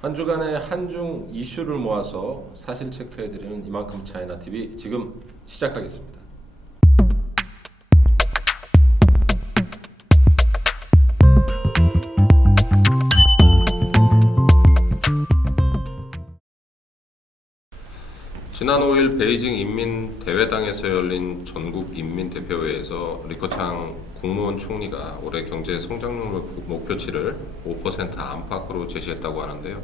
한 주간의 한중 이슈를 모아서 사실 체크해드리는 이만큼 차이나 TV 지금 시작하겠습니다. 지난 5일 베이징 인민대회당에서 열린 전국인민대표회에서 리커창 국무원 총리가 올해 경제 성장률 목표치를 5% 안팎으로 제시했다고 하는데요.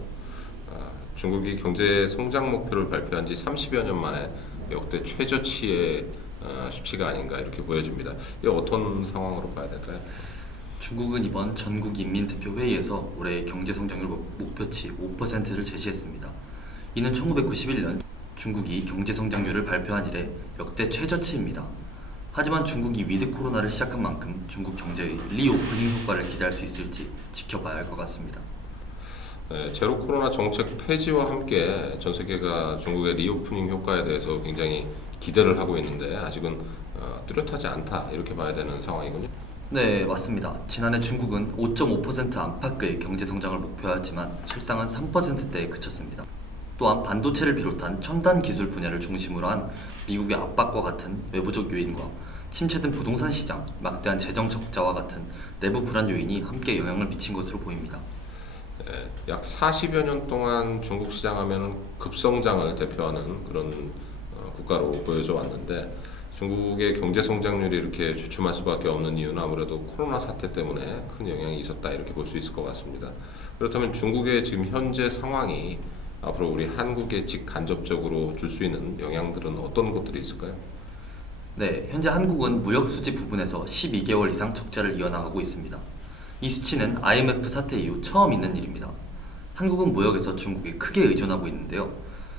중국이 경제 성장 목표를 발표한 지 30여 년 만에 역대 최저치의 수치가 아닌가 이렇게 보여집니다. 이게 어떤 상황으로 봐야 될까요? 중국은 이번 전국인민대표회의에서 올해 경제성장률 목표치 5%를 제시했습니다. 이는 1991년 중국이 경제성장률을 발표한 이래 역대 최저치입니다. 하지만 중국이 위드 코로나를 시작한 만큼 중국 경제의 리오프닝 효과를 기대할 수 있을지 지켜봐야 할 것 같습니다. 네, 제로 코로나 정책 폐지와 함께 전 세계가 중국의 리오프닝 효과에 대해서 굉장히 기대를 하고 있는데 아직은 뚜렷하지 않다 이렇게 봐야 되는 상황이군요. 네, 맞습니다. 지난해 중국은 5.5% 안팎의 경제성장을 목표하였지만 실상은 3%대에 그쳤습니다. 또한 반도체를 비롯한 첨단 기술 분야를 중심으로 한 미국의 압박과 같은 외부적 요인과 침체된 부동산 시장, 막대한 재정 적자와 같은 내부 불안 요인이 함께 영향을 미친 것으로 보입니다. 네, 약 40여 년 동안 중국 시장하면 급성장을 대표하는 그런 국가로 보여져 왔는데 중국의 경제 성장률이 이렇게 주춤할 수밖에 없는 이유는 아무래도 코로나 사태 때문에 큰 영향이 있었다 이렇게 볼 수 있을 것 같습니다. 그렇다면 중국의 지금 현재 상황이 앞으로 우리 한국에 직간접적으로 줄 수 있는 영향들은 어떤 것들이 있을까요? 네, 현재 한국은 무역 수지 부분에서 12개월 이상 적자를 이어나가고 있습니다. 이 수치는 IMF 사태 이후 처음 있는 일입니다. 한국은 무역에서 중국에 크게 의존하고 있는데요.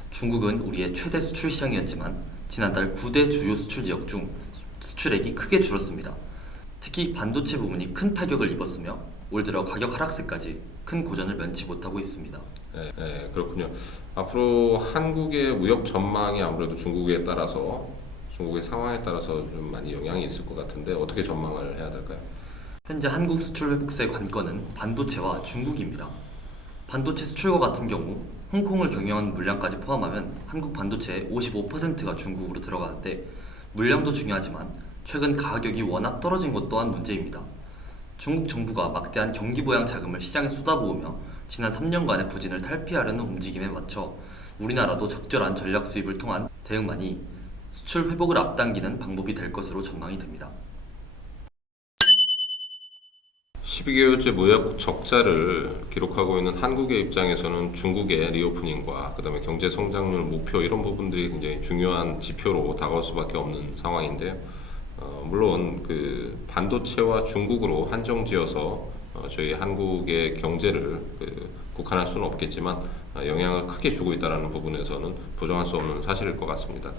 중국은 우리의 최대 수출 시장이었지만 지난달 9대 주요 수출 지역 중 수출액이 크게 줄었습니다. 특히 반도체 부분이 큰 타격을 입었으며 올 들어 가격 하락세까지 큰 고전을 면치 못하고 있습니다. 네, 그렇군요. 앞으로 한국의 무역 전망이 아무래도 중국에 따라서 중국의 상황에 따라서 좀 많이 영향이 있을 것 같은데 어떻게 전망을 해야 될까요? 현재 한국 수출 회복세의 관건은 반도체와 중국입니다. 반도체 수출과 같은 경우 홍콩을 경영한 물량까지 포함하면 한국 반도체의 55%가 중국으로 들어가는데 물량도 중요하지만 최근 가격이 워낙 떨어진 것 또한 문제입니다. 중국 정부가 막대한 경기 부양 자금을 시장에 쏟아부으며 지난 3년간의 부진을 탈피하려는 움직임에 맞춰 우리나라도 적절한 전략 수입을 통한 대응만이 수출 회복을 앞당기는 방법이 될 것으로 전망이 됩니다. 12개월째 무역 적자를 기록하고 있는 한국의 입장에서는 중국의 리오프닝과 그다음에 경제 성장률 목표 이런 부분들이 굉장히 중요한 지표로 다가올 수밖에 없는 상황인데요. 물론 그 반도체와 중국으로 한정지어서 저희 한국의 경제를 국한할 수는 없겠지만 영향을 크게 주고 있다는 부분에서는 부정할 수 없는 사실일 것 같습니다.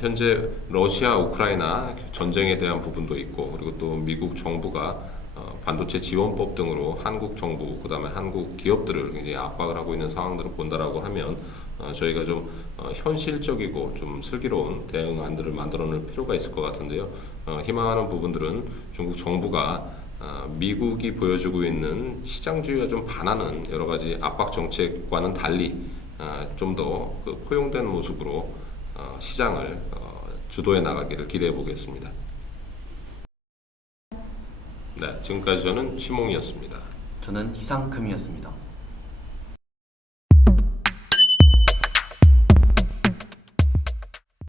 현재 러시아 우크라이나 전쟁에 대한 부분도 있고 그리고 또 미국 정부가 반도체 지원법 등으로 한국 정부 그다음에 한국 기업들을 굉장히 압박을 하고 있는 상황들을 본다라고 하면 저희가 좀 현실적이고 좀 슬기로운 대응안들을 만들어낼 필요가 있을 것 같은데요. 희망하는 부분들은 중국 정부가 미국이 보여주고 있는 시장주의와 좀 반하는 여러 가지 압박 정책과는 달리 좀 더 포용된 모습으로 시장을 주도해 나가기를 기대해 보겠습니다. 네, 지금까지 저는 심홍이었습니다. 저는 희상금이었습니다.